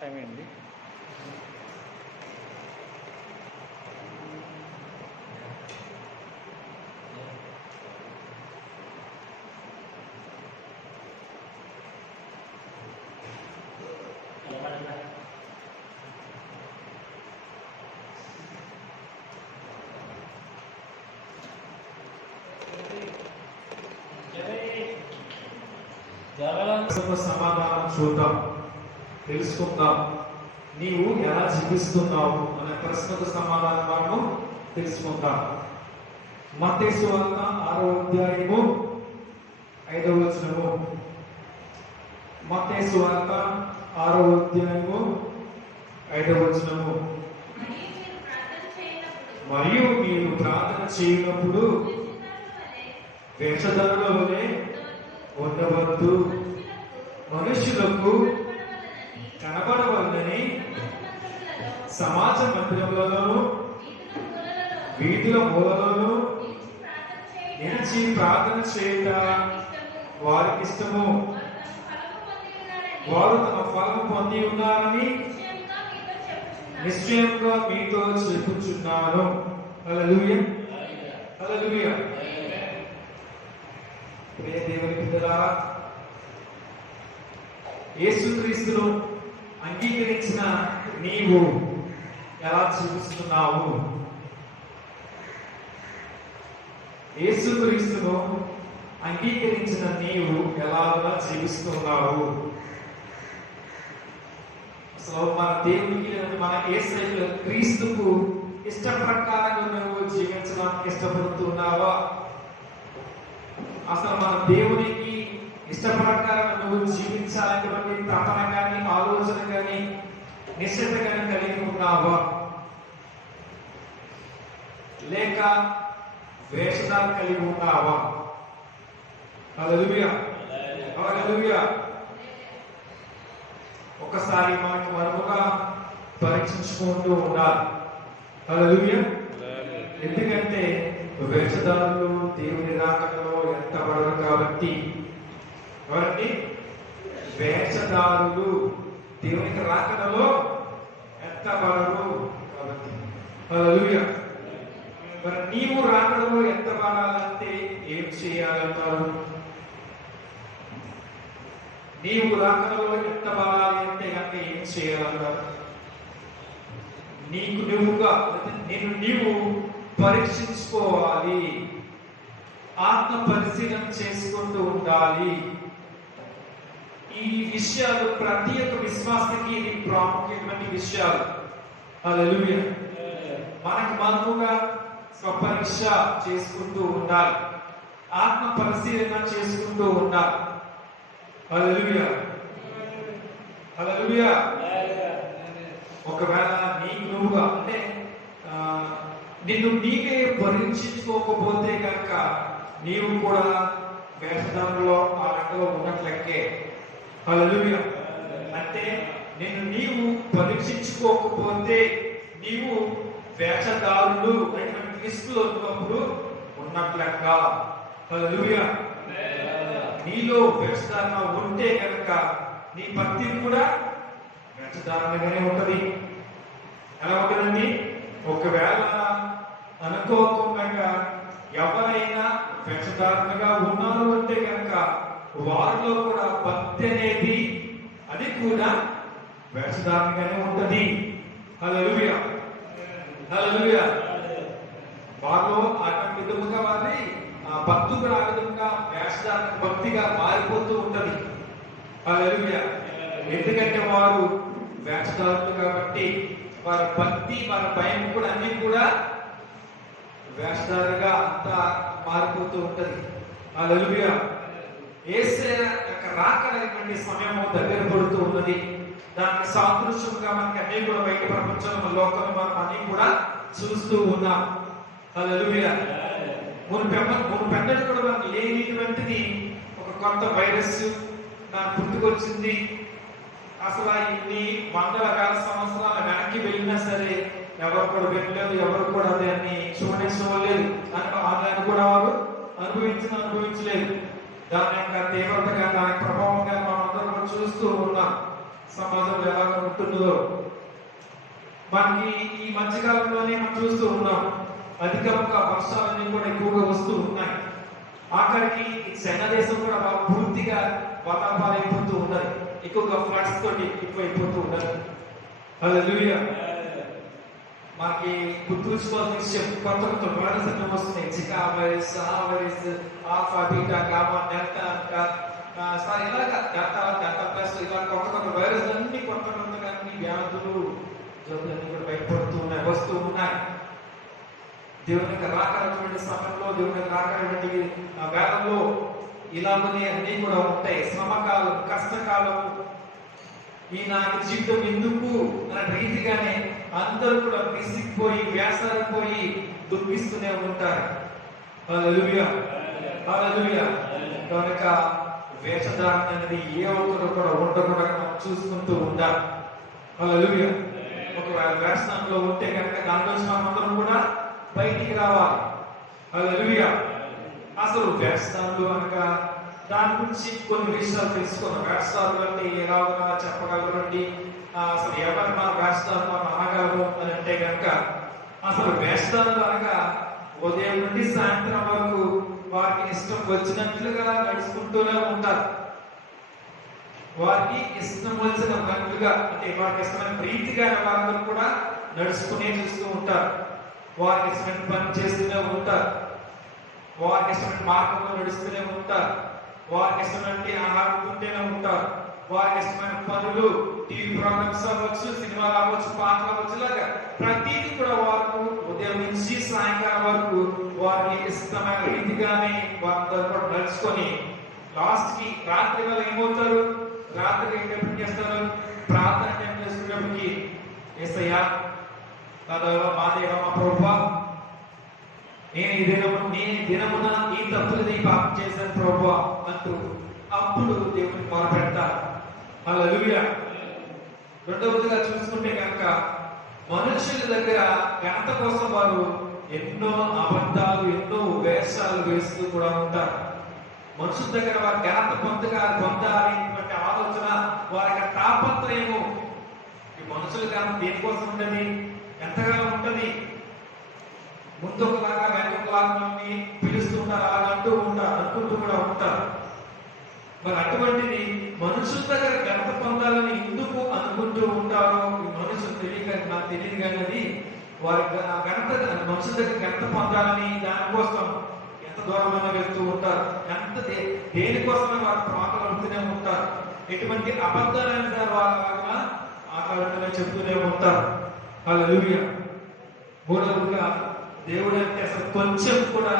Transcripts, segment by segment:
Time ఏంటి? సమాధానం చూద్దాం, తెలుసుకుందాం. నీవు ఎలా జీవిస్తున్నావు అనే ప్రశ్నకు సమాధానం మనము తెలుసుకుందాం. మత్తయి సువార్త 6వ అధ్యాయము 5వ వచనము. మత్తయి సువార్త 6వ అధ్యాయము 5వ వచనము. మరియు మీరు ప్రార్థన చేయనప్పుడు వేషధారుల వలె ఉండవద్దు, మనుషులకు కనబడవద్దని సమాజ మందిరములలోను వీధుల మూలలోను నిలిచి ప్రార్థన చేయుట వారికి ఇష్టము. వారు తమ ఫలము పొంది ఉన్నారని నిశ్చయంగా మీతో చెప్పుచున్నాను. హల్లెలూయా, హల్లెలూయా. ప్రియ దేవుని బిడ్డలారా, యేసుక్రీస్తును అంగీకరించిన నీవు ఎలా జీవిస్తున్నావు? యేసుక్రీస్తును అంగీకరించిన నీవు ఎలాగా జీవిస్తున్నావు? అసలు మన దేవునికి మన యేసయ్య క్రీస్తుకు ఇష్ట ప్రకారంగా నువ్వు జీవించడానికి ఇష్టపడుతున్నావా? అసలు మన దేవునికి ఇష్ట ప్రకారం నువ్వు జీవించాలనేటువంటి తపన కానీ ఆలోచన కానీ నిశ్చయత కానీ కలిగి ఉన్నావా? లేక వేషధాలు కలిగి ఉన్నావా? హల్లెలూయా, హల్లెలూయా. ఒకసారి మనకు మనముగా పరీక్షించుకుంటూ ఉండాలి. హల్లెలూయా. ఎందుకంటే వేషధారులు దేవుని రాకడలో ఎత్తబడరు కాబట్టి. వేషధారులు దేవునికి రాకడలో ఎత్తబడరు కాబట్టి. హల్లెలూయా. మరి నీవు రాకడలో ఎత్తబడాలంటే ఏం చేయాలంటారు? నీవు రాకడలో ఎత్తబడాలి అంటే కనుక ఏం చేయాలంటారు? నీకు నువ్వుగా నీవు పరీక్షించుకోవాలి, ఆత్మ పరిశీలన చేసుకుంటూ ఉండాలి. ఈ విషయాలు ప్రతి ఒక్క విశ్వాసకి ఇది ప్రాముఖ్యమైన విషయాలు. హల్లెలూయా. మనకు మనముగా స్వపరీక్ష చేసుకుంటూ ఉండాలి, ఆత్మ పరిశీలన చేసుకుంటూ ఉండాలి. హల్లెలూయా, హల్లెలూయా. ఒకవేళ నీకు నువ్వుగా అంటే నిన్ను నీకే పరీక్షించుకోకపోతే కనుక నీవు కూడా వేషధారంలో ఆ లెక్కలో ఉన్నట్లెక్కే. హల్లెలూయా. అంటే నిన్ను నీవు పరీక్షించుకోకపోతే నీవు వేషధారులు క్రీస్తులో ఉన్నప్పుడు ఉన్నట్లెక్క. హల్లెలూయా. నీలో వేషధారణ ఉంటే కనుక నీ భక్తి కూడా వేషధారణగానే ఉంటది. ఎలా ఉంటుందండి? ఒకవేళ అనుకోకుండా ఎవరైనా వేషధారణగా ఉన్నారు అంటే కనుక వారిలో కూడా భక్తి అనేది అది కూడా వేషధారణగానే ఉంటది. హల్లెలూయా, హల్లెలూయా. వారిలో అటువంటి విధముగా వారి భక్తులు ఆ విధంగా వేషధారణ భక్తిగా మారిపోతూ ఉంటది. హల్లెలూయా. ఎందుకంటే వారు వేషధారులు కాబట్టి వారి భక్తి వారి భయం కూడా అన్ని కూడా వేషధారుగా అంతా మారిపోతూ ఉంటది. హల్లెలూయా. యేసయ్య యొక్క రాకడైనటువంటి సమయం దగ్గర పడుతూ ఉన్నది. దానికి సాదృశ్యంగా మనకి అన్ని కూడా బయట ప్రపంచంలో లోకంలో మనం అన్ని కూడా చూస్తూ ఉన్నాం. హల్లెలూయా. మునుపెన్నడూ కూడా మనకు లేనిటువంటిది ఒక కొత్త వైరస్ నాకు పుట్టుకొచ్చింది. అసలు ఇన్ని వందల వేల సంవత్సరాల వెనక్కి వెళ్ళినా సరే ఎవరు కూడా వెళ్ళలేదు, ఎవరు కూడా దాన్ని చూడలేదు, దాన్ని కూడా వారు అనుభవించలేదు. దాని యొక్క తీవ్రతగా దాని ప్రభావంగా మనం అందరం చూస్తూ ఉన్నాం. సమాజంలో ఎలాగ ఉంటుందో మనకి ఈ మధ్యకాలంలోనే మనం చూస్తూ ఉన్నాం. అధికంగా వర్షాలన్నీ కూడా ఎక్కువగా వస్తూ ఉన్నాయి. ఆఖరికి చైనా దేశం కూడా పూర్తిగా వాతాపాలైపోతూ ఉన్నది. ఎక్కువగా ఫ్లడ్స్ తోటి ఎక్కువైపోతూ ఉన్నది. హల్లెలూయా. మనకి గుర్తుంచుకోవాల్సిన విషయం, కొత్త కొత్త వైరస్ అన్ని వస్తున్నాయి. జికా వైరస్, ఆ virus, alpha, beta, gamma, delta ఇలాగా డెల్టా ప్లస్ ఇలా కొత్త కొత్త వైరస్ అన్ని కొత్త కొత్తగా అన్ని వ్యాధులు జబ్బులన్నీ కూడా బయటపడుతూ ఉన్నాయి, వస్తూ ఉన్నాయి. దేవునికి రాకటువంటి సమయంలో, దేవునికి రాకటువంటి వేళల్లో ఇలాగనే అన్ని కూడా ఉంటాయి. శ్రమకాలం, కష్టకాలం, ఈ నాకు జీవితం ఎందుకు అనే రీతిగానే అందరూ కూడా విసిగిపోయి వేసారిపోయి దుఃఖిస్తూనే ఉంటారు. హల్లెలూయా, హల్లెలూయా. కనుక వేషధారణ అనేది ఏ ఒక్కరు కూడా ఉండకుండా చూసుకుంటూ ఉండాలి. హల్లెలూయా. ఒకవేళ వేషంలో ఉంటే కనుక దానిలో మనమందరం కూడా బయటికి రావాలి. హల్లెలూయా. అసలు వేషధారులు అనగా దాని గురించి కొన్ని విషయాలు తెలుసుకున్నాం. వేషధారులు అంటే ఎలాగా చెప్పగలరండి, అసలు ఎవరు మన వేషధారులు మనం అనగలరు అని అంటే కనుక అసలు వేషధారులు అనగా ఉదయం నుండి సాయంత్రం వరకు వారికి ఇష్టం వచ్చినట్లుగా నడుచుకుంటూనే ఉంటారు. వారికి ఇష్టం వచ్చినట్లుగా అంటే వారికి ఇష్టమైన ప్రీతిగా వారు కూడా నడుచుకునే చూస్తూ ఉంటారు. వారికి ఇష్టమైన పని చేస్తూనే ఉంటారు. వారికి ఇష్టమైన మార్గంలో నడుస్తూనే ఉంటారు. వారికి ఇష్టమైన ఆహారం తింటూనే ఉంటారు. వారికి ఇష్టమైన పనులు, టీవీ ప్రోగ్రామ్స్ అవ్వచ్చు, సినిమాలు అవ్వచ్చు, పాటలు అవ్వచ్చు, ఇలాగా ప్రతిదీ కూడా వారు ఉదయం నుంచి సాయంకాలం వరకు వారికి ఇష్టమైన రీతిగానే వారందరూ కూడా నడుచుకొని లాస్ట్ కి రాత్రి వేళ ఏమవుతారు, రాత్రి ఎప్పుడు చేస్తారు, ప్రార్థన టైం చేసుకునేప్పటికి యేసయ్యా మా దేవ మా ప్రభువా, నేను ఈ దినమున ఈ తప్పులు పాపం చేశాను ప్రభువా అంటూ అప్పుడు దేవుని మొరపెడతారు. హల్లెలూయా. రెండవదిగా చూసుకుంటే కనుక మనుషుల దగ్గర ఘనత కోసం వారు ఎన్నో అబద్ధాలు, ఎన్నో వేషాలు వేస్తూ కూడా ఉంటారు. మనుషుల దగ్గర వారు ఘనత పొందాలనేటువంటి ఆలోచన, వారికి తాపత్రయము. ఈ మనుషుల ఘనత దేనికోసం ఉంటుంది, ఎంతగానో ఉంటుంది. ముందు ఒకలాగా వెనకలాగా పిలుస్తుంటారు, అలా అనుకుంటూ కూడా ఉంటారు. మరి అటువంటిది మనుషుల దగ్గర ఘనత పొందాలని ఎందుకు అనుకుంటూ ఉంటారో ఈ మనుషులు నాకు తెలియదు కానీ వారి ఘనత మనుషుల దగ్గర ఘనత పొందాలని దానికోసం ఎంత దూరమైనా వెళ్తూ ఉంటారు. ఎంత దేనికోసమే వారు ప్రాంతాలు అవుతూనే ఉంటారు. ఎటువంటి అబద్ధాలైన వారు ఆటలాడుతూనే చెప్తూనే ఉంటారు. హల్లెలూయా. మూడవదిగా దేవుడు అంటే అసలు కొంచెం కూడా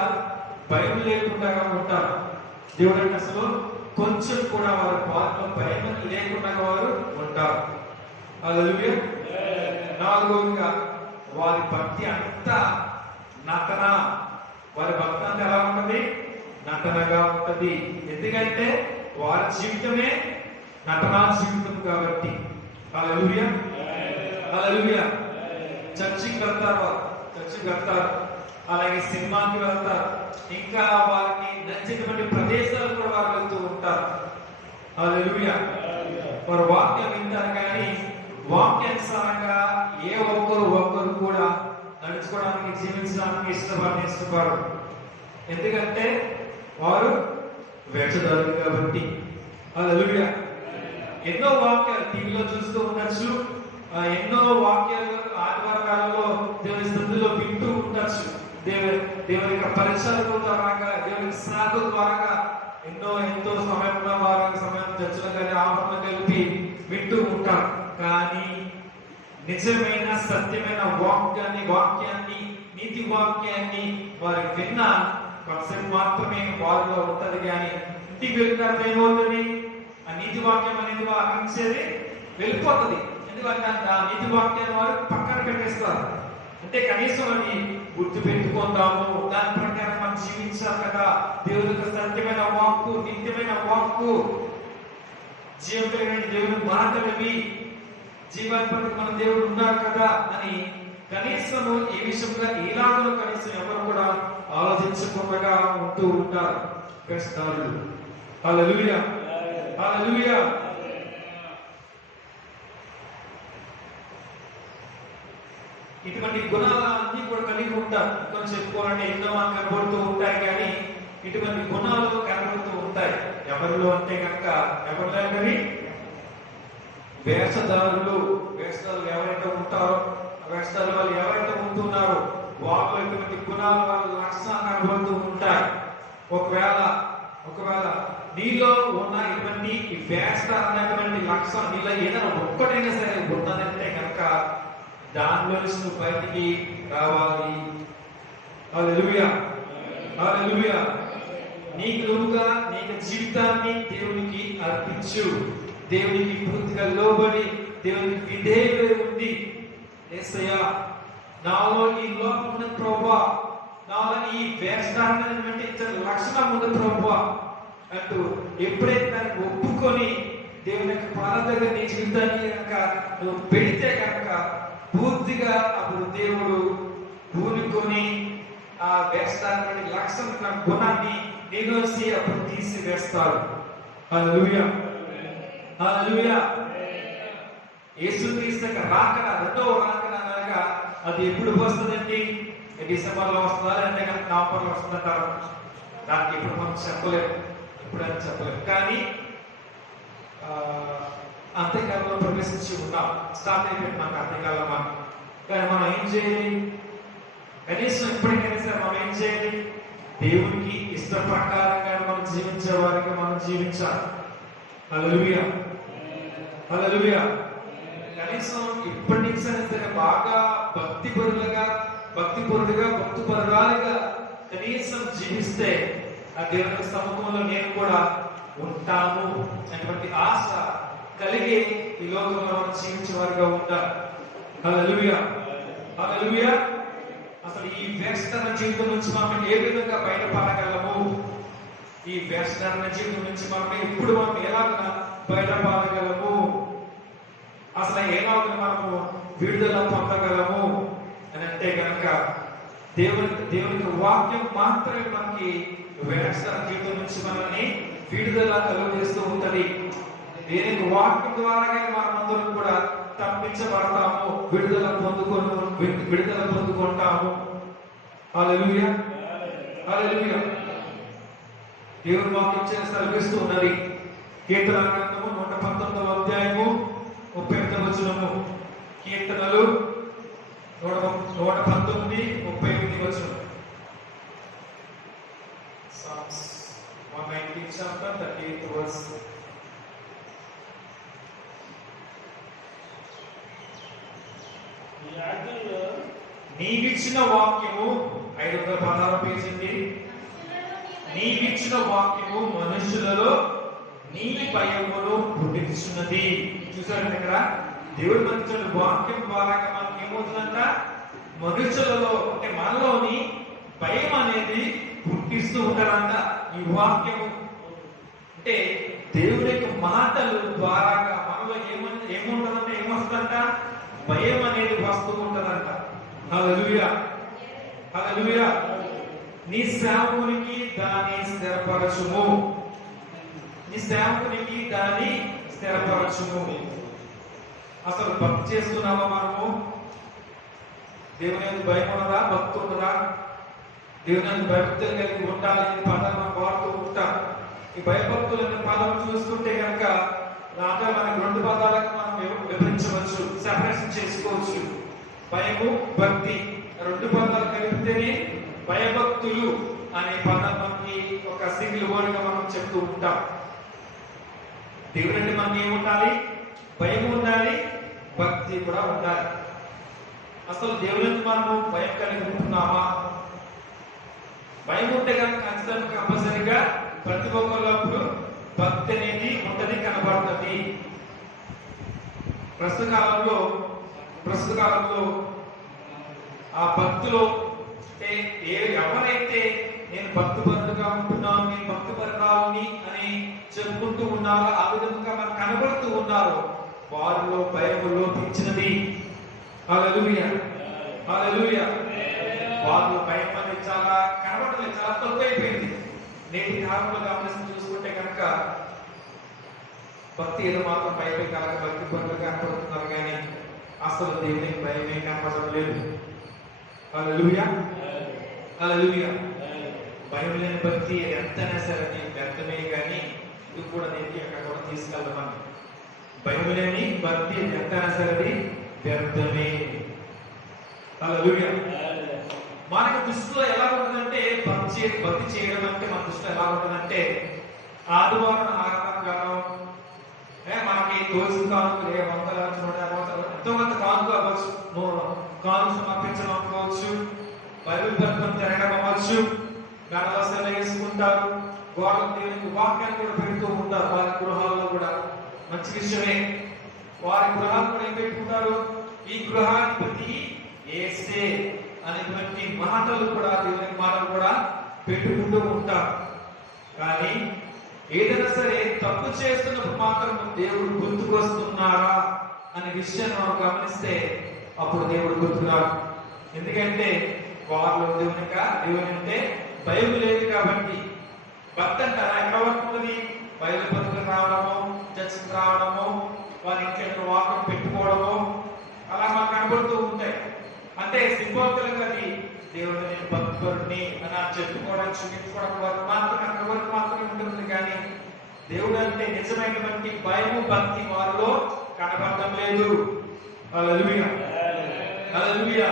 భయం లేకుండా ఉంటారు. దేవుడు అంటే అసలు కొంచెం కూడా వారి పాటలో భయం లేకుండా వారు ఉంటారు. హల్లెలూయా. నాలుగవదిగా వారి భక్తి అంతా నటన. వారి భక్తి అంతా ఎలా ఉంటుంది, నటనగా ఉంటుంది. ఎందుకంటే వారి జీవితమే నటనా జీవితం కాబట్టి. హల్లెలూయా, హల్లెలూయా. చర్చికి వెళ్తారు, అలాగే సినిమాకి వెళ్తారు, ఇంకా వారికి నచ్చినటువంటి ప్రదేశాలు కూడా వారు వెళ్తూ ఉంటారు. హల్లెలూయా. వారు వాక్యం వింటారు కానీ వాక్యానుసారంగా ఏ ఒక్కరు కూడా నడుచుకోవడానికి, జీవించడానికి ఇష్టపడరు. ఎందుకంటే వారు వేషధారులు కాబట్టి. హల్లెలూయా. ఎన్నో వాక్యాలు టీవీలో చూస్తూ ఉండొచ్చు, ఎన్నో వాక్యాలు ఆదివారం కాలంలో దేవుని స్థుతిలో వింటూ ఉండొచ్చు. దేవుని యొక్క పరిచయాల ద్వారా, దేవుని సాధు ద్వారా ఎంతో సమయంలో వారి సమయం చర్చలు కానీ ఆహ్వానం కలిపి వింటూ ఉంటారు. కానీ నిజమైన సత్యమైన వాక్యాన్ని నీతి వాక్యాన్ని వారు విన్న కొంతసేపు మాత్రమే వారిలో ఉంటది. కానీ ఇంటికి వెళ్ళినప్పుడు ఏమవుతుంది, ఆ నీతి వాక్యం అనేది వారించేది వెళ్ళిపోతుంది. ఎందుకంటే ఆ నీతి వాక్యాన్ని వారు పక్కన పెట్టేస్తారు. అంటే కనీసం అది గుర్తు పెట్టుకుందాము, దాని ప్రకారం మనం జీవించాలి కదా. దేవుని సత్యమైన వాక్కు, నిత్యమైన వాక్కు, జీవమైన దేవుని మాటలవి, జీవాత్మక మన దేవుడు ఉన్నారు కదా అని కనీసము ఈ విషయంగా ఇలాగో కనీసం ఎవరు కూడా ఆలోచించకుండా ఉంటూ ఉంటారు వేషధారులు. హల్లెలూయా, హల్లెలూయా. ఇటువంటి గుణాలన్నీ కూడా కలిగి ఉంటారు. కొంచెం చెప్పుకోవాలంటే ఎన్నో మనకు కనబడుతూ ఉంటాయి, కానీ ఇటువంటి గుణాలు కనబడుతూ ఉంటాయి. ఎవరిలో అంటే కనుక ఎవరిలో కానీ వేషధారులు ఎవరైతే ఉంటారో, వేషధారులు వాళ్ళు ఎవరైతే ఉంటున్నారో వాళ్ళు ఇటువంటి గుణాలు వాళ్ళ లక్షణాలు కనబడుతూ ఉంటాయి. ఒకవేళ నీలో ఉన్న ఇటువంటి వేషధార అనేటువంటి లక్షణం నీలో ఏదైనా ఒక్కటైనా సరే ఉన్నదంటే కనుక దానిలో నువ్వు బయటికి రావాలి. హల్లెలూయా, హల్లెలూయా. నీకు జీవితాన్ని దేవునికి అర్పించు. దేవునికి పూర్తిగా లోబడి దేవునికి విధేయుడై ఉండి, యేసయ్యా నాలో ఈ లోపం ఉన్న ప్రభువా, నాలో ఈ వేషధారణమైనటువంటి లక్షణం ఉంది ప్రభువా అంటూ ఎప్పుడైతే దాన్ని ఒప్పుకొని దేవుని యొక్క పాద దగ్గర నీ జీవితాన్ని కనుక నువ్వు పెడితే కనుక పూర్తిగా అప్పుడు దేవుడు పూనుకొని ఆ వేషధారణ లక్షణ గుణాన్ని నీలోసి అప్పుడు తీసి వేస్తాడు. హల్లెలూయా, హల్లెలూయా. యేసుక్రీస్తు యొక్క రాకడ, రెండవ రాకడ అనగా అది ఎప్పుడు వస్తుందండి? డిసెంబర్లో వస్తుందా, అంటే కనుక నవంబర్లో వస్తుందంటారు. దానికి ఇప్పుడు మనం చెప్పలేము, ఎప్పుడైనా చెప్పలేము. కానీ అంత్యకాలంలో ప్రవేశించి ఉన్నాం, స్టార్ట్ అయిపోయినాం అంత్యకాలం. కానీ మనం ఏం చేయాలి? కనీసం ఎప్పటికైనా సరే మనం ఏం చేయాలి? దేవునికి ఇష్ట ప్రకారంగా మనం జీవించే వారికి మనం జీవించాలి. హల్లెలూయా, హల్లెలూయా. కనీసం ఇప్పటి నుంచి సరే బాగా భక్తిపరులుగా భక్తిపరురాలుగా కనీసం జీవిస్తే ఆ దేవుని సముఖంలో నేను కూడా ఉంటాను అనేటువంటి ఆశ కలిగి ఈ లోకంలో మనం జీవించే వారిగా ఉంటారు. హల్లెలూయా, హల్లెలూయా. అసలు ఈ వేషధారణ జీవితం నుంచి మనం ఏ విధంగా బయటపడగలము? ఈ వేషధారణ జీవితం నుంచి మనం ఎలాగ బయటపడగలము? అసలు ఎలాగ మనము విడుదల పొందగలము అని అంటే కనుక దేవునికి వాక్యం మాత్రమే మనకి వేషధారణ జీవితం నుంచి మనల్ని విడుదల కలుగజేస్తూ ఉంటది. దేనికి వాక్యం ద్వారానే మనమందరం కూడా తప్పించబడతాము, విడుదల పొందుకుంటాము. హల్లెలూయా, హల్లెలూయా. దేవుని వాక్యం చేసి సెలవిస్తూ ఉన్నది. కీర్తన గ్రంథము 119వ అధ్యాయము 38వ వచనము. కీర్తనలు 119:38 వచనం. Psalms 119 chapter 38th verse. నీవిచ్చిన వాక్యము 516 పేజీ. నీవిచ్చిన వాక్యము మనుషులలో నీ భయమును పుట్టించున్నది. చూసారండి ఇక్కడ దేవుడు మనకి వాక్యం ద్వారా మనకి ఏమవుతుందంట? మనుషులలో అంటే మనలోని భయం అనేది పుట్టిస్తూ ఉంటారంట. ఈ వాక్యము అంటే దేవుడి యొక్క మాటల ద్వారా మనలో ఏముంటుందంటే ఏమొస్తుందంట? భయం అనేది వస్తూ ఉంటుందంట. హల్లెలూయా, హల్లెలూయా. నీ సేవకునికి దాన్ని స్థిరపరచుము, నీ సేవకునికి దాన్ని స్థిరపరచుము. అసలు భక్తి చేస్తున్నామా మనము? దేవుని భయం ఉన్నదా? భక్తి ఉన్నదా? దేవుని భక్తులు కలిగి ఉండాలి పదాలు మనం వాడుతూ ఉంటాం. ఈ భయభక్తులు అనే పదం చూసుకుంటే కనుక దాంట్లో మనకు 2 పదాలకు మనం వివరించవచ్చు, సెపరేషన్ చేసుకోవచ్చు. భయము, భక్తి 2 పదాలు కలిపితేనే భయభక్తులు అనే పదం మనకి ఒక సింగిల్ వర్డ్ గా మనం చెప్తూ ఉంటాం. దేవుడు అంటే మనకి ఏముండాలి? భయం ఉండాలి, భక్తి కూడా ఉండాలి. అసలు దేవుడిని మనము భయం కలిగి ఉంటున్నామా? భయం ఉంటే కనుక ఖచ్చితంగా కంపల్సరిగా ప్రతి ఒక్కరిప్పుడు భక్తి అనేది ఉంటది, కనబడుతుంది. ప్రస్తుత కాలంలో ఆ భక్తులు ఎవరైతే నేను భక్తిపరుడుగా ఉంటున్నాను, నేను భక్తిపరురాలని అని చెప్పుకుంటూ ఉన్నారో, ఆ విధంగా మనకు కనబడుతూ ఉన్నారో వారిలో భయం లోపించినది. హల్లెలూయా, హల్లెలూయా. వారిలో భయం అనేది చాలా కనబడలేదు, చాలా తక్కువైపోయింది. నేటి కాలంలో గమనించి చూసుకుంటే కనుక భక్తి ఏదో మాత్రం భయపై కనుక భక్తి పనులు కనపడుతున్నారు, కానీ అసలు దేవునికి భయమే కనపడడం లేదు. హల్లెలూయా, హల్లెలూయా. భయం లేని భక్తి ఎంతైనా సరే నీకు వ్యర్థమే, కానీ ఇది కూడా నేను అక్కడ కూడా తీసుకెళ్దామని. భయం లేని భక్తి ఎంతైనా సరే వ్యర్థమే. హల్లెలూయా. మనకి దృష్టిలో ఎలా ఉంటుందంటే భక్తి చేయడం అంటే మన దృష్టిలో ఎలా ఉంటుందంటే ఆదివారం ఆరాధనగాను మనకి తోసి కానుకలు 100 ఎంతో మంది కానుక అవ్వచ్చు, కానుక సమర్పించడం అవ్వచ్చు, బైబిల్ పఠనం జరగడం అవ్వచ్చు, గణవసలు వేసుకుంటారు, గోడలు దేవునికి వాక్యాన్ని కూడా పెడుతూ ఉంటారు. వారి గృహాల్లో కూడా మంచి విషయమే. వారి గృహాలు కూడా ఏం పెట్టుకుంటారు, ఈ గృహాధిపతి యేసే అనేటువంటి మాటలు కూడా, దేవుని మాటలు కూడా పెట్టుకుంటూ ఉంటారు. కానీ ఏదైనా సరే తప్పు చేస్తున్నప్పుడు మాత్రం దేవుడు గుర్తుకొస్తున్నారా అనే విషయాన్ని మనం గమనిస్తే అప్పుడు దేవుడు గుర్తున్నారు. ఎందుకంటే వారిలో దేవుని అంటే భయం లేదు కాబట్టి. భక్తి అంటారా ఎక్కడ వరకు ఉన్నది? బయలు బతుకు రావడము, చర్చకు రావడము, వారి ఇంట్లో వాక్యం పెట్టుకోవడము, అలా మాకు కనబడుతూ ఉంటాయి. అంటే సింబాలికల్ అది దేవుడు నేను భక్తుడిని అని చెప్పుకోవడం, చూపించుకోవడం వరకు మాత్రం అక్కడ వరకు మాత్రమే ఉంటుంది. కానీ దేవుడు అంటే నిజమైనటువంటి భయము భక్తి వారిలో కనబడటం లేదు. హల్లెలూయా, హల్లెలూయా.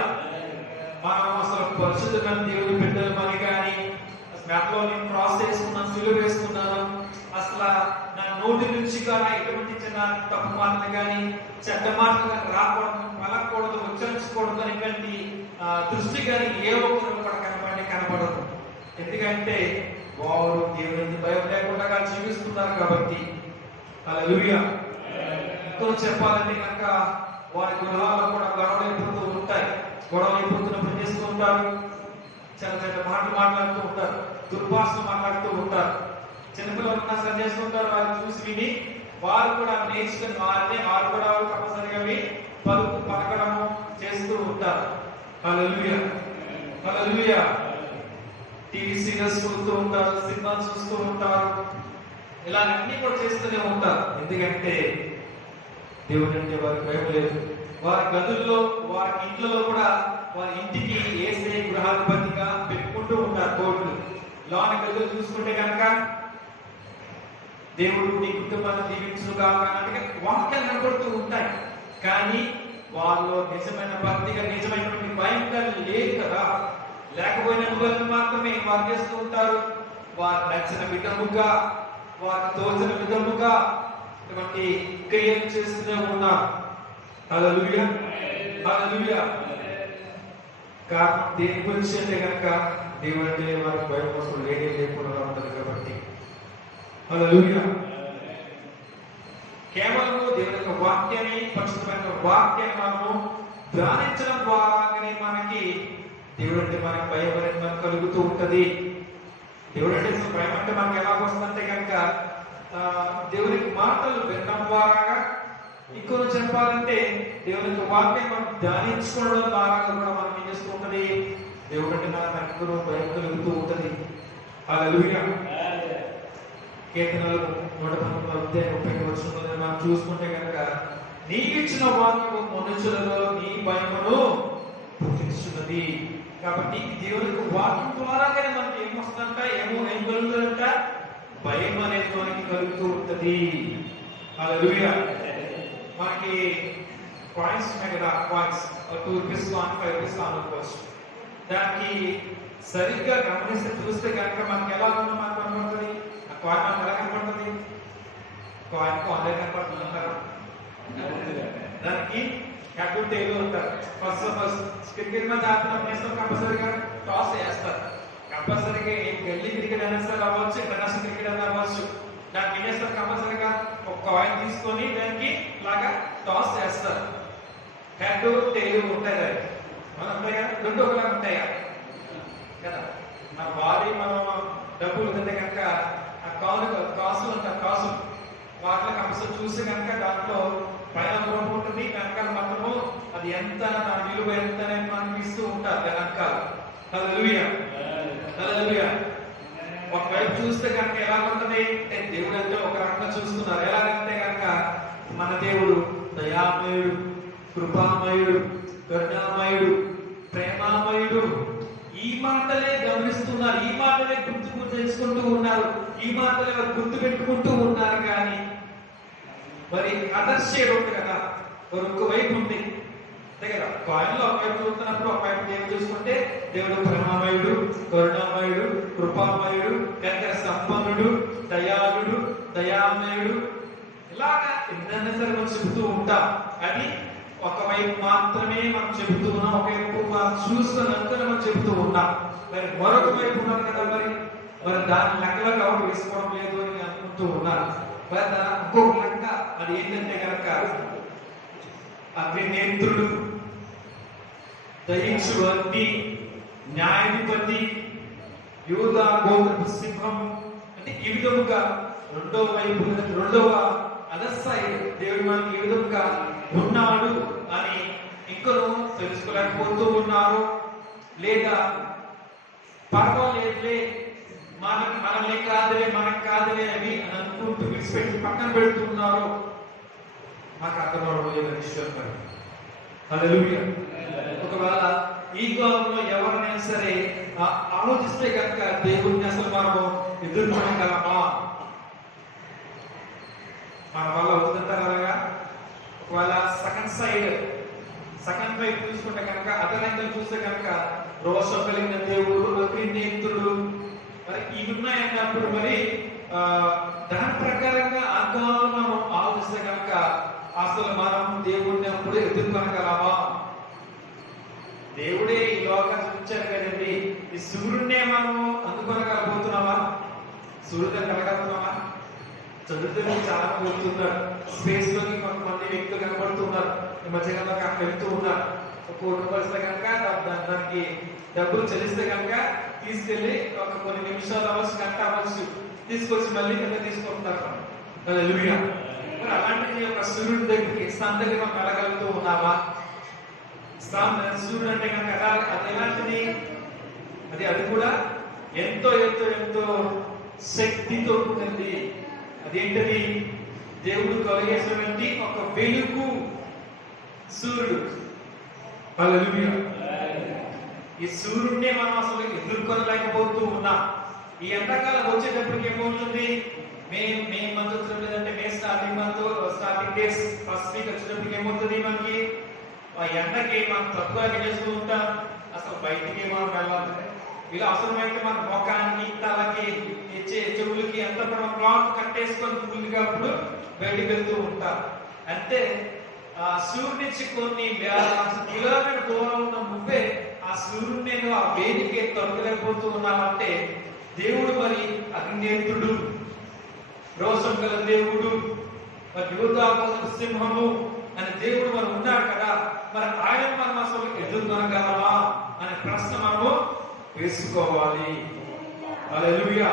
మనం అసలు పరిశుద్ధమైన దేవుడు బిడ్డలమని కానీ మెట్లో నేను క్రాస్ చేసుకున్నాను, సిలువ వేసుకున్నాను, అసలు నా నోటి నుంచి కానీ ఎటువంటి చిన్న తప్పు మాటలు కానీ చెడ్డ మాటలు కానీ రాకూడదు, పలకూడదు, ఉచ్చరించకూడదు అనేటువంటి దృష్టి కానీ ఏ ఒక్కరు కూడా కనబడదు. ఎందుకంటే వారు దేవుని భయం లేకుండా జీవిస్తున్నారు కాబట్టి. హల్లెలూయా. ఎంతో చెప్పాలంటే కనుక వారి గృహాల్లో కూడా గొడవలు అయిపోతూ ఉంటాయి. గొడవలు అయిపోతున్నప్పుడు చేస్తూ ఉంటారు, చిన్న చిన్న మాటలు మాట్లాడుతూ ఉంటారు, దుర్భాషలు మాట్లాడుతూ ఉంటారు. చిన్నపిల్లలు ఉన్నా సరే చేస్తుంటారు. వారిని చూసి విని వారు కూడా నేర్చుకుని వారు కూడా తప్పనిసరిగా పలకడము చేస్తూ ఉంటారు. హల్లెలూయా, హల్లెలూయా. టీవీ సీరియల్స్ చూస్తూ ఉంటారు, సినిమాలు చూస్తూ ఉంటారు, ఇలాగన్నీ కూడా చేస్తూనే ఉంటారు. ఎందుకంటే దేవుడు అంటే వారికి భయం లేదు. వారి గదుల్లో, వారి ఇంట్లో కూడా వారి ఇంటికి యేసే గృహాధిపతిగా పెట్టుకుంటూ ఉంటారు కోట్లు. లోన గదులు చూసుకుంటే కనుక దేవుడు నీ కుటుంబాన్ని దీవించుగా అంటే వాక్యాలు కనబడుతూ ఉంటాయి. కానీ వాళ్ళలో నిజమైన భక్తిగా నిజమైనటువంటి భయం లేదు కదా. లేకపోయిన మాత్రమే వారు చేస్తూ ఉంటారు. వారు నచ్చిన విధముగా, వారికి తోచిన విధముగా ఇటువంటి క్రియలు చేస్తూనే ఉన్నారు. హల్లెలూయా, హల్లెలూయా. కారణం దేని గురించి అంటే కనుక దేవుడు అంటే వారికి భయం కోసం లేకుండా ఉంటుంది కాబట్టి. హల్లెలూయా. కేవలం దేవుని యొక్క వాక్యాన్ని, పరిశుద్ధమైన వాక్యాన్ని మనము ధ్యానించడం ద్వారానే మనకి దేవుడు అంటే మనకి భయం అనేది మనకు కలుగుతూ ఉంటది. దేవుడు అంటే భయం అంటే మనకి ఎలా వస్తుందంటే కనుక దేవునికి మాటలు వినడం ద్వారా, ఇంకో చెప్పాలంటే దేవుని యొక్క వాక్యం మనం ధ్యానించుకోవడం ద్వారా కూడా మనం ఏం చేస్తూ ఉంటది, దేవుడు అంటే మన దగ్గర భయం కలుగుతూ ఉంటది. హల్లెలూయా. కీర్తనలు 119:30 మనం చూసుకుంటే కనుక నీకిచ్చిన వాక్యము మనుషులలో నీ భయమును పుట్టించున్నది. కాబట్టి దేవునికి వాక్యం ద్వారానే మనకి ఏమొస్తుందంట, ఏం కలుగుతుందంట, భయం అనేది మనకి కలుగుతూ ఉంటది. హల్లెలూయా. మనకి కాయిన్స్ ఉన్నాయి కదా, coins 2 rupees coin, 5 rupees coin అనుకోవచ్చు. దానికి సరిగ్గా గమనిస్తే చూస్తే కనుక మనకి ఎలా మనకు కనబడుతుంది, ఆ కాయిన్ మనకు ఎలా కనబడుతుంది? కాయిన్ ఆన్లైన్ కనబడుతుంది అంటారు. దానికి హెడ్ టేల్ ఉంటారు. ఫస్ట్ క్రికెట్ మ్యాచ్ ఆడుతున్నప్పుడు కంపల్సరీగా టాస్ వేస్తారు. కంపల్సరీగా గల్లీ క్రికెట్ అయినా సరే అవ్వచ్చు, ఇంటర్నేషనల్ క్రికెట్ అయినా అవ్వచ్చు. దానికి ఏం చేస్తారు, కంపల్సరీగా ఒక కాయిన్ తీసుకొని దానికి ఇలాగా టాస్ చేస్తారు. హెడ్ టేల్ ఉంటాయి కదా, మనం ఉంటాయి కదా, రెండు ఒకలాగా ఉంటాయి కదా. మన బాడీ మనం డబ్బులు ఉంటే కనుక ఆ కాసులు ఉంటాయి, కాసులు వాటిలో కంపల్సరీ చూస్తే కనుక దాంట్లో పైన రూపం ఉంటుంది, వెనకాల మాత్రము అది ఎంత, దాని విలువ ఎంత అనేది మనకి ఇస్తూ ఉంటారు వెనకాల. హల్లెలూయా, హల్లెలూయా. ఒకవైపు చూస్తే కనుక ఎలా ఉంటుంది అంటే దేవుడు అంటే ఒక రకంగా చూస్తున్నారు. ఎలాగంటే కనుక మన దేవుడు దయామయుడు, కృపామయుడు, కరుణామయుడు, ప్రేమామయుడు. ఈ మాటలే గమనిస్తున్నారు, ఈ మాటలే గుర్తుకు చేసుకుంటూ ఉన్నారు, ఈ మాటలే వారు గుర్తు పెట్టుకుంటూ ఉన్నారు. కానీ మరి అదర్ షేడ్ ఉంది కదా, ఒక వైపు ఉంది అంతే కదా. కాయిన్లో ఒకవైపు చూస్తున్నప్పుడు ఒకవైపు దేవుడు చూసుకుంటే దేవుడు ప్రేమామయుడు, కరుణామయుడు, కృపామయుడు, కనికర సంపన్నుడు, దయాళుడు, దయామయుడు, ఇలాగా ఎన్నైనా సరే మనం చెబుతూ ఉంటాం. కానీ ఒకవైపు మాత్రమే మనం చెబుతూ ఉన్నాం, ఒకవైపు మనం చూస్తున్నంత మనం చెబుతూ ఉన్నాం. మరి మరొక వైపు ఉన్నారు కదా, మరి దాని లెక్కలో ఎవరు వేసుకోవడం లేదు అని అనుకుంటూ ఉన్నారు. మరి ఇంకొక లెక్క అది ఏంటంటే కనుక అగ్నినేత్రుడు, దయించు అగ్ని, న్యాయాధిపతి, యూదా గోత్రపు సింహం. అంటే ఈ విధముగా రెండవ అదర్ సైడ్ దేవుడు మనకి ఏ విధంగా ఉన్నాడు అని ఇంకను తెలుసుకోలేకపోతూ ఉన్నారు. లేదా పర్వాలేదులే, మనల్ని కాదులే, మనకు కాదులే అని అనుకుంటూ విడిచిపెట్టి పక్కన పెడుతున్నారు. నాకు అర్థమవడం లేదు విషయం. హల్లెలూయా. ఒకవేళ ఈ కాలంలో ఎవరినైనా సరే ఆలోచిస్తే కనుక దేవుడిని అసలు మనము ఎదుర్కొనగలమా? మన వల్ల అవుతుంటారా? ఒకవేళ సెకండ్ వైపు చూసుకుంటే కనుక అతనంగా చూస్తే కనుక రోషం కలిగిన దేవుడు, అగ్నినేత్రుడు, మరి ఇవి ఉన్నాయన్నప్పుడు మరి దాని ప్రకారంగా ఆజ్ఞలు మనం ఆలోచిస్తే కనుక అసలు మనం దేవుడిని అప్పుడు ఎదుర్కొనగలమా? దేవుడే ఈ లోకాన్ని చూపించారు కదండి. ఈ సూర్యుడినే మనము అందుకొనగలబోతున్నామా? సూర్యుడిని కలగలుగుతున్నామా? చదువుతూ చాలా మంది వెళ్తున్నారు, స్పేస్ లోకి కొంతమంది వ్యక్తులు కనబడుతున్నారు. ఈ మధ్యకాలంలో అక్కడ వెళ్తూ ఉన్నారు. కోటి పరిస్తే కనుక దానికి డబ్బులు చెల్లిస్తే కనుక తీసుకెళ్లి ఒక కొన్ని నిమిషాలు అవ్వచ్చు, గంట అవ్వచ్చు, తీసుకొచ్చి మళ్ళీ కింద తీసుకుంటారు. హల్లెలూయా. మరి అలాంటిది ఒక సూర్యుడి దగ్గరికి స్థానం దగ్గర మనం వెళ్ళగలుగుతూ ఉన్నామా? సూర్యుడు అంటే కనుక అది ఎలాంటిది? అది కూడా ఎంతో ఎంతో ఎంతో శక్తితో ఉంటుంది. అదేంటది? దేవుడు కలిగేసినటువంటి ఒక వెలుగు సూర్యుడు. హల్లెలూయా. ఈ సూర్యుడినే మనం అసలు ఎదుర్కొనలేకపోతూ ఉన్నాం. ఈ ఎండాకాలం వచ్చేటప్పటికి ఏమవుతుంది? May month వచ్చినట్లేదంటే May starting days first week వచ్చినప్పటికి ఏమవుతుంది? మనకి ఆ ఎండకి మనం తక్కువ చేస్తూ ఉంటాం. అసలు బయటికి మనం వెళ్ళాలి, ఇలా అవసరమైతే మన మొఖానికి, తలకి, చెవులకి ఎంత మనం క్లాత్ కట్టేసుకొని ఫుల్గా అప్పుడు బయటికి వెళ్తూ ఉంటాం. అంటే ఆ సూర్యుడి నుంచి కొన్ని వేల కిలోమీటర్ దూరం ఉన్న నువ్వే ఆ సూర్యుడు నేను ఆ వేదికే తొలగలేకపోతూ ఉన్నామంటే దేవుడు మరి అగ్నినేత్రుడు, రోషం గల దేవుడు, మరి యూదా గోత్రపు సింహము అని దేవుడు మనం ఉన్నాడు కదా. మరి ఆయన మనం అసలు ఎదుర్కొనగలమా అనే ప్రశ్న మనము వేసుకోవాలి. హల్లెలూయా.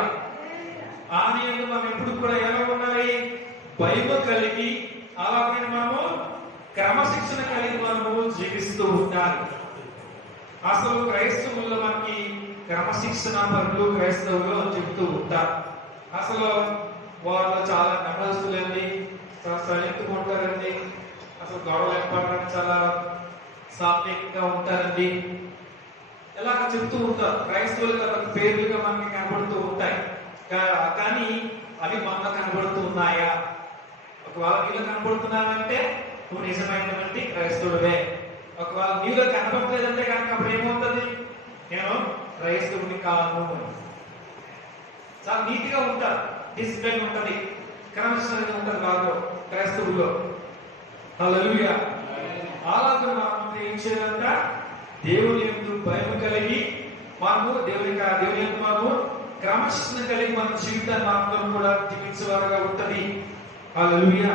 ఆయన మనం ఎప్పుడు కూడా ఎలా ఉండాలి? భయం కలిగి, అలాగే మనము క్రమశిక్షణ కలిగి మనము జీవిస్తూ ఉండాలి. అసలు క్రైస్తవుల్లో మనకి క్రమశిక్షణ పరులు క్రైస్తవులు అని చెబుతూ ఉంటారు. అసలు వాళ్ళు చాలా నమ్మస్తులండి, చాలా సైలెంట్గా ఉంటారండి, అసలు గొడవలు ఏర్పడడానికి చాలా సాత్వికంగా ఉంటారండి, ఇలాగ చెప్తూ ఉంటారు. క్రైస్తవులు కదా పేర్లుగా మనకి కనబడుతూ ఉంటాయి. కానీ అవి మనలో కనబడుతూ ఉన్నాయా? ఒకవేళ నీలో కనబడుతున్నావంటే నువ్వు నిజమైనటువంటి క్రైస్తవుడే. ఒకవేళ నీలో కనబడలేదంటే కనుక అప్పుడు ఏమవుతుంది? నేను క్రైస్తవుడిని కాను. చాలా నీతిగా ఉంటారు, డిసిప్లిన్ ఉంటుంది, క్రమశిక్షణగా ఉంటుంది వాళ్ళు క్రైస్తవుల్లో. హల్లెలూయా. అలాగే మనం ఏం చేయాలంట? దేవుని యందు భయం కలిగి మనము దేవుని యందు మనము క్రమశిక్షణ కలిగి మన జీవితాన్ని మనం కూడా జీవించేవారుగా ఉంటది. హల్లెలూయా.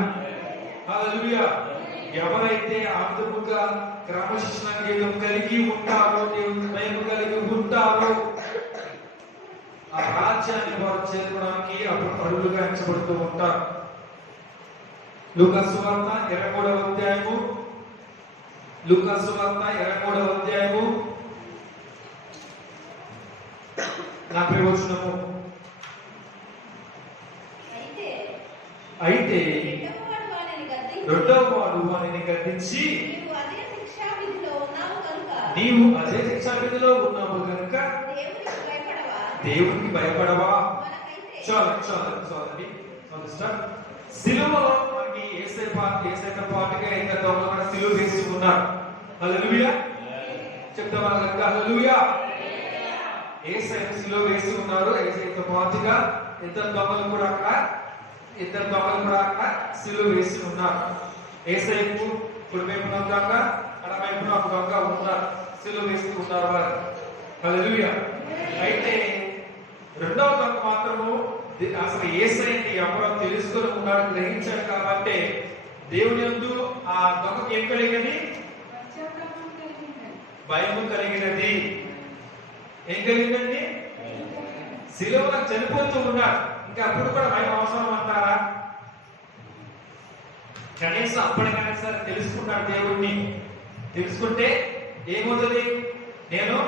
హల్లెలూయా. ఎవరైతే అందుముగా క్రమశిక్షణ కలిగి ఉంటారో, దేవుని భయం కలిగి ఉంటారో, ఆ రాజ్యాన్ని వారు చేరుకోవడానికి అప్పుడు అడుగులుగా ఎంచబడుతూ ఉంటారు. లూకా సువార్త 23వ అధ్యాయము, లూకా సువార్త 23వ అధ్యాయము 40వ వచనము. అయితే రెండవ వాడు వారిని గద్దించి, నీవు అదే శిక్షా విధిలో ఉన్నావు కనుక దేవునికి భయపడవా? చూడండి సిలువలో మనకి ఏసైతో పాటుగా ఇంకా దొంగ సిలువ వేసి ఉన్నారు. హల్లెలూయా చెప్తామా? హల్లెలూయా. ఏసైను సిలువ వేసి ఉన్నారు. ఏసైతో పాటుగా ఇద్దరు దొంగలు కూడా అక్కడ సిలువ వేసి ఉన్నారు. ఏసైకు కుడి వైపున దొంగ, ఎడమవైపున ఒక దొంగ ఉన్నారు, సిలువ వేసి ఉన్నారు వారు. హల్లెలూయా. అయితే రెండవ దొంగ మాత్రము అసలు యేసయ్యని ఎవరో తెలుసుకొని ఉన్నాడు, గ్రహించాడు కాబట్టి దేవుని యందు ఆ దొంగకి ఏం కలిగినది? భయము కలిగినది. ఏం కలిగిందండి? సిలువలో చనిపోతూ ఉన్నాడు. ఇంకా అప్పుడు కూడా భయం అవసరం అంటారా? కనీసం అప్పటికైనా సరే తెలుసుకున్నాడు దేవుడిని. తెలుసుకుంటే ఏమవుతుంది? నేను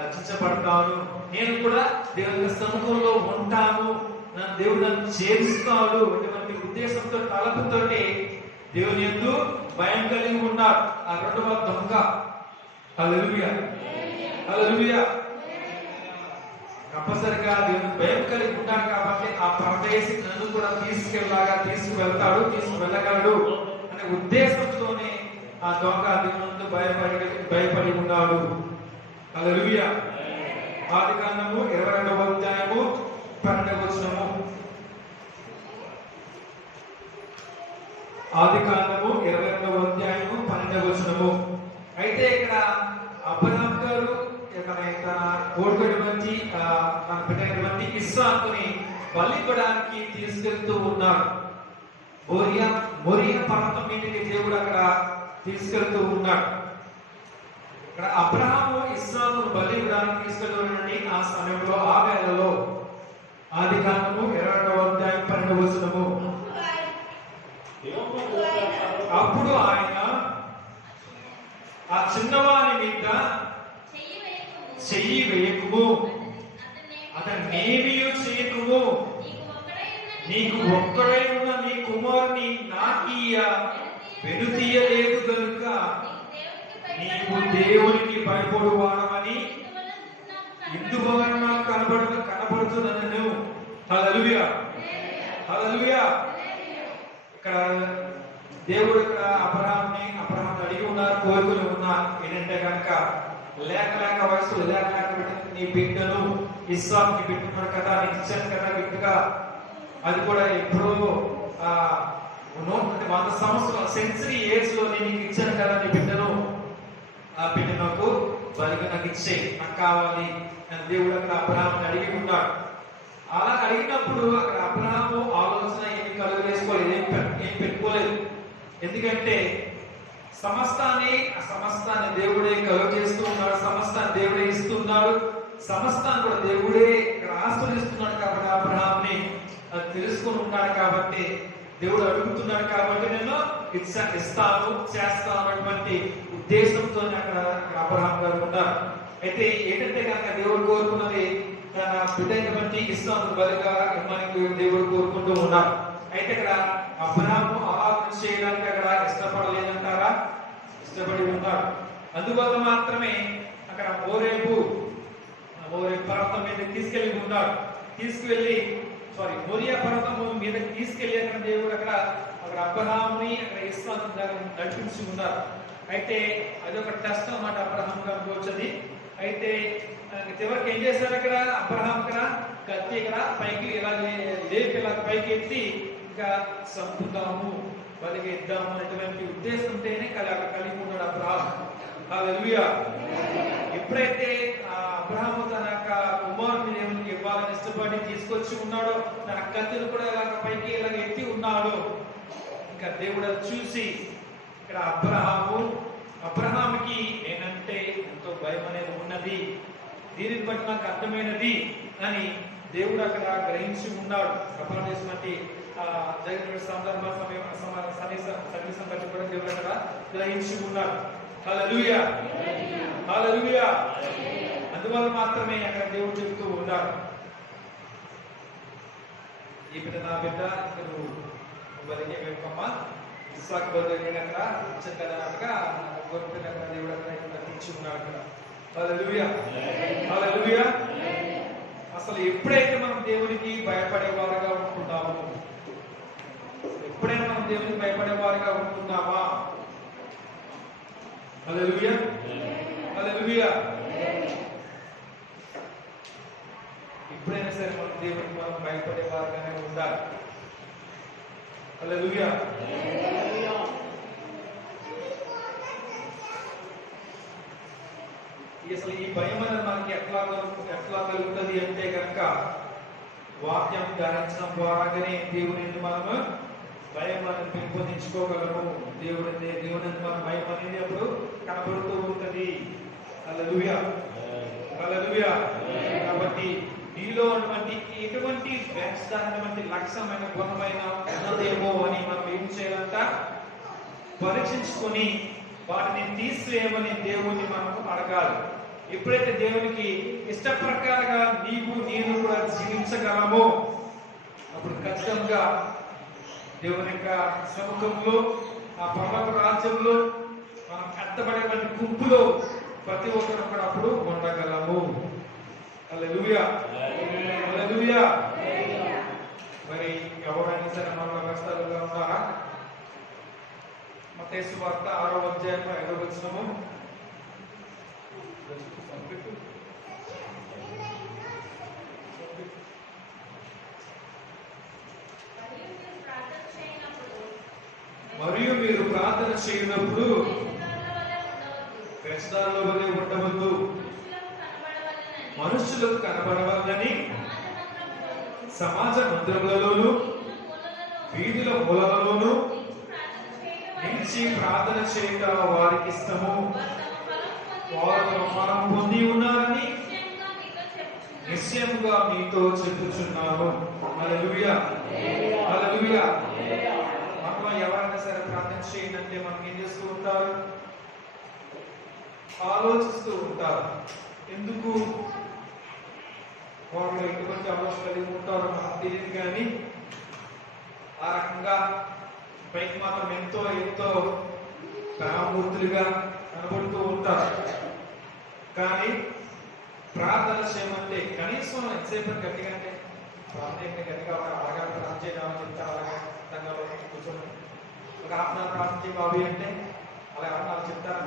రక్షించబడతాను, నేను కూడా దేవుని సముఖంలో ఉంటాను, దేవుడు నన్ను చేరుస్తాడు అటువంటి ఉద్దేశంతో తలపుతో దేవుని యందు భయం కలిగి ఉన్నారు ఆ రెండవ దొంగ. హల్లెలూయా. హల్లెలూయా. కంపల్సరిగా దేవుని భయం కలిగి ఉంటాడు కాబట్టి ఆ పరదేశి నన్ను కూడా తీసుకువెళ్తాడు, తీసుకువెళ్ళగలడు అనే ఉద్దేశంతోనే ఆ దొంగ దేవుని భయపడి ఉన్నాడు. హల్లెలూయా. ఆదికాండము 22వ అధ్యాయము 12వ వచనము. ఆదికాండము 22వ అధ్యాయము 12వ వచనము. అయితే ఇక్కడ అబ్రహాం గారు తన కోడుకున్నటువంటి తన బిడ్డైనటువంటి ఇస్సాకుని బలిపడానికి తీసుకెళ్తూ ఉన్నాడు. మోరియా పర్వతం మీదకి దేవుడు అక్కడ తీసుకెళ్తూ ఉన్నాడు. ఇక్కడ అబ్రహాము ఇస్సాకును బలిపడానికి తీసుకెళ్తుండీ ఆ సమయంలో, ఆ వేళలో ఆదికాండము 22వ అధ్యాయం 12వ వచనము. అప్పుడు ఆయన ఆ చిన్నవాని మీద చెయ్యి వేయకుము, అతన్నేమీ చేయకుము, నీకు ఒక్కడై ఉన్న నీ కుమారుని నాకీయ వెనుతీయలేదు కనుక నీవు దేవునికి భయపడువాడమని ఇందువలన నాకు కనబడుతున్నను. హల్లెలూయా. హల్లెలూయా. ఇక్కడ దేవుడు ఇక్కడ అబ్రహాంని అడిగి ఉన్నారు, కోరుకుని ఉన్నారు. ఏంటంటే కనుక లేక వయసు లేక నీ బిడ్డను ఇస్సాకుని పెట్టుకున్నాడు కదా, నీకు ఇచ్చాను కదా బిడ్డగా, అది కూడా ఎప్పుడో 100 సంవత్సరాల సెంచరీ ఏజ్ లో నేను నీకు ఇచ్చాను కదా నీ బిడ్డను, ఆ బిడ్డ నాకు బలిగా నాకు ఇచ్చే, నాకు కావాలి అని దేవుడు అక్కడ అబ్రహాంని అడిగి ఉన్నాడు. అలా అడిగినప్పుడు అక్కడ అబ్రహాము ఆలోచన ఏమి కలుగజేసుకోలేదు, ఏం పెట్టుకోలేదు. ఎందుకంటే సమస్తాన్ని దేవుడే కలుగజేస్తూ ఉన్నాడు, సమస్తాన్ని దేవుడే ఇస్తున్నాడు, సమస్తాన్ని కూడా దేవుడే ఇక్కడ ఆశ్రయిస్తున్నాడు. కాబట్టి అబ్రహాంని తెలుసుకుని ఉన్నాడు కాబట్టి దేవుడు అడుగుతున్నాడు కాబట్టి నేను ఇస్తాను చేస్తాను అన్నటువంటి ఉద్దేశంతో అక్కడ అబ్రహాం గారు ఉన్నారు. అయితే ఏంటంటే కనుక దేవుడు కోరుకున్నది తన బిడ్డైనటువంటి ఇస్సాకును బలిగా ఇవ్వడానికి దేవుడు కోరుకుంటూ ఉన్నారు. అయితే ఇక్కడ అబ్రహాము ఆరాధన చేయడానికి అక్కడ ఇష్టపడలేదంటారా? ఇష్టపడి ఉన్నాడు. అందువల్ల మాత్రమే అక్కడ మోరేబు పర్వతం మీద తీసుకెళ్లి ఉన్నాడు. మోరియా పర్వతం మీద తీసుకెళ్లి అక్కడ దేవుడు అక్కడ అబ్రహాముని అక్కడ ఇస్సాకును నడిపించి ఉన్నారు. అయితే అదొక టెస్ట్ అన్నమాట అబ్రహాం గారికి వచ్చేది. అయితే చివరికి ఏం చేశారు అక్కడ అబ్రహాం ఇక్కడ కత్తి ఇక్కడ పైకి ఇలా లేపి ఇలా పైకి ఎత్తి ఇంకా చంపుతాము, బలిగా ఇద్దాము అనేటువంటి ఉద్దేశంతోనే కలిగి ఉన్నాడు అబ్రహాం. హల్లెలూయా. ఎప్పుడైతే అబ్రహాము తన యొక్క కుమారుని దేవునికి ఇవ్వాలని ఇష్టపడి తీసుకొచ్చి ఉన్నాడో, తన కత్తిని కూడా ఇలాగ పైకి ఇలాగ ఎత్తి ఉన్నాడు, ఇంకా దేవుడు చూసి ఇక్కడ అబ్రహాముకి నేనంటే ఎంతో భయం అనేది ఉన్నది, దీనిని బట్టి నాకు అర్థమైనది అని దేవుడు అక్కడ గ్రహించి ఉన్నాడు. ప్రపంచటువంటి జరిగిన సన్నివేశం బట్టి కూడా దేవుడు అక్కడ గ్రహించి ఉన్నాడు. హల్లెలూయా. హల్లెలూయా. అందువల్ల మాత్రమే అక్కడ దేవుడు చెబుతూ ఉన్నాడు, ఈ బిడ్డ నా బిడ్డ, నువ్వు బలిగే వెనుకమ్మా, ఇస్సాకు బలి అక్కడ ఇచ్చాను కదా అన్నట్టుగా కోరుకున్న దేవుడు అక్కడ బయలుపరిచి ఉన్నాడు ఇక్కడ. హల్లెలూయా, హల్లెలూయా. అసలు ఎప్పుడైతే మనం దేవునికి భయపడేవారుగా ఉంటున్నాము, ఎప్పుడైనా మనం దేవునికి భయపడేవారుగా ఉంటున్నామా? హల్లెలూయా, హల్లెలూయా. ఎప్పుడైనా సరే మనం దేవునికి మనం భయపడేవారుగానే ఉండాలి. హల్లెలూయా. అసలు ఈ భయం అనేది మనకి ఎట్లా కలుగుతుంది అంటే కనుక వాక్యం ధ్యానించడం ద్వారాగానే దేవుని మనము భయం అనేది పెంపొందించుకోగలము. దేవుని మన భయం అనేది అప్పుడు కనబడుతూ ఉంటుంది. హల్లెలూయా, హల్లెలూయా. కాబట్టి నీలో ఉన్నటువంటి ఎటువంటి వ్యక్తమైనటువంటి లక్ష్యమైన గుణమైన ఉన్నదేమో అని మనం ఏం చేయాలంట? పరీక్షించుకొని వాటిని తీసివేయమని దేవుణ్ణి మనము అడగాలి. ఎప్పుడైతే దేవునికి ఇష్ట ప్రకారంగా నేను కూడా జీవించగలమో అప్పుడు ఖచ్చితంగా దేవుని యొక్క సముఖంలో, ఆ పరలోక రాజ్యంలో మనం కట్టబడేటువంటి గుంపులో ప్రతి ఒక్కరు కూడా అప్పుడు ఉండగలము. హల్లెలూయా, హల్లెలూయా. మరి ఎవరైనా సరే మన వ్యవస్థలుగా ఉన్నారా? మత్తయి సువార్త 6వ అధ్యాయం 5వ వచనము. మరియు మీరు ప్రార్థన చేయనప్పుడు వేషధారుల వలె ఉండవద్దు, మనుషులకు కనబడవద్దని సమాజ మందిరములలోను వీధుల మూలలలోను నిలిచి ప్రార్థన చేయట వారికి ఇష్టము. వారు తమ ఫలం పొంది ఉన్నారని నిశ్చయముగా మీతో చెప్పుచున్నాను. హల్లెలూయా, హల్లెలూయా. మనలో ఎవరైనా సరే ప్రార్థన చేయండి అంటే మనకి ఏం చేస్తూ ఉంటారు? ఆలోచిస్తూ ఉంటారు. ఎందుకు? వాళ్ళు ఎటువంటి ఆలోచన కలిగి ఉంటారో మనకు తెలియదు, కానీ ఆ రకంగా పైకి మాత్రం ఎంతో ప్రేమమూర్తులుగా కనబడుతూ ఉంటారు. కానీ ప్రార్థన చేయమంటే కనీసం ఎంతసేపు గట్టిగా అంటే ప్రార్థన గట్టిగా అలాగా ప్రార్థన చేయడానికి చెప్తారు. అలాగే సంఘంలో కూర్చొని ఒక ఆత్మ ప్రార్థన చేయ బాబు అంటే అలా వాళ్ళు చెప్తారు.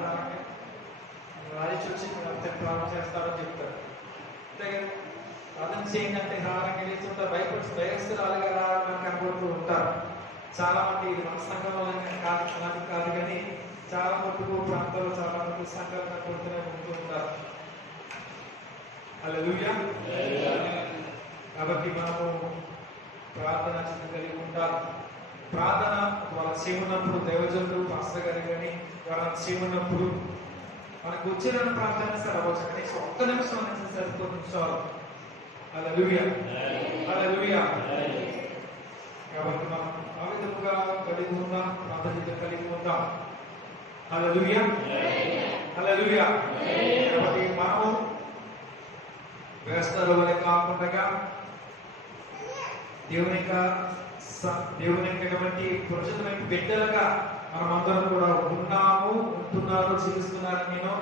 రాజేష్ వచ్చి ప్రార్థన చేస్తారని చెప్తారు. అంతే కదా, ప్రార్థన చేయండి అంటే హారంగా చేస్తుంటారు. భయస్తురాలుగా రావడానికి కనబడుతూ ఉంటారు. చాలా మంది ఇది మన సంఘంలో కాదు, అలాంటి కాదు, కానీ చాలా మటుకు ప్రాంతాల్లో చాలా మంది సంఘాలు కనబడుతూనే ఉంటూ ఉంటారు. హల్లెలూయా. కాబట్టి మనము ప్రార్థన కలిగి ఉంటారు. ప్రార్థన వాళ్ళ చేయమన్నప్పుడు దైవజనులు పాస్టర్ గారు కానీ వాళ్ళ చేయమన్నప్పుడు మనకు వచ్చిన ప్రార్థన సరే అవ్వచ్చు, కనీసం ఒక్క నిమిషం అనేది సరిపోతుంది నిమిషాలు. హల్లెలూయా, హల్లెలూయా. కాబట్టి మనం ఆ విధముగా కలిగి ఉందాం, ప్రార్థన కలిగి ఉందాం. హల్లెలూయా, హల్లెలూయా. కాబట్టి మనము వ్యవస్థల వల్ల కాకుండా దేవుని యొక్క పురుషులమైన బిడ్డలుగా మనమందరం కూడా ఉంటున్నారు, జీవిస్తున్నారు. నేను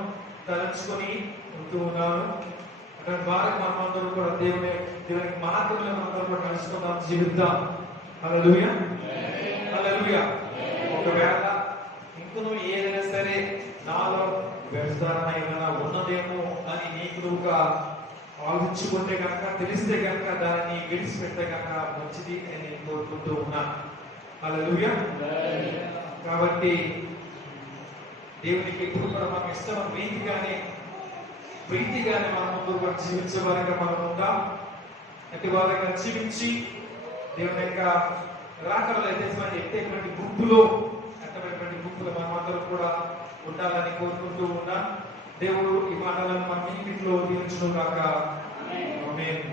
తలంచుకొని ఉంటూ ఉన్నాను. అటువంటి వారికి మనమందరం కూడా దేవునికి మార్గంలో మనందరం కూడా కలుసుకుందాం, జీవిద్దాం. హల్లెలూయా, హల్లెలూయా. ఒకవేళ ఇంకను ఏదైనా సరే నాలో వ్యవస్థారణ ఏమైనా ఉన్నదేమో అని నీకు నువ్వుగా ఆలోచించుకుంటే కనుక, తెలిస్తే కనుక దాన్ని విడిచిపెడితే కనుక మంచిది అని నేను కోరుకుంటూ ఉన్నాను. హల్లెలూయా. కాబట్టి దేవునికి ఎప్పుడు కూడా మనం ఇష్టం ప్రీతిగానే మన ముందు కూడా జీవించే వారిగా మనం ఉందాం. అటు వారిగా జీవించి దేవుని యొక్క రాకడలో ఎత్తేటువంటి గుంపులో మనమందరం కూడా ఉండాలని కోరుకుంటూ ఉన్నాం. దేవుడు ఈ మాటలను మన ఇంట్లో దీవించును గాక. ఆమేన్.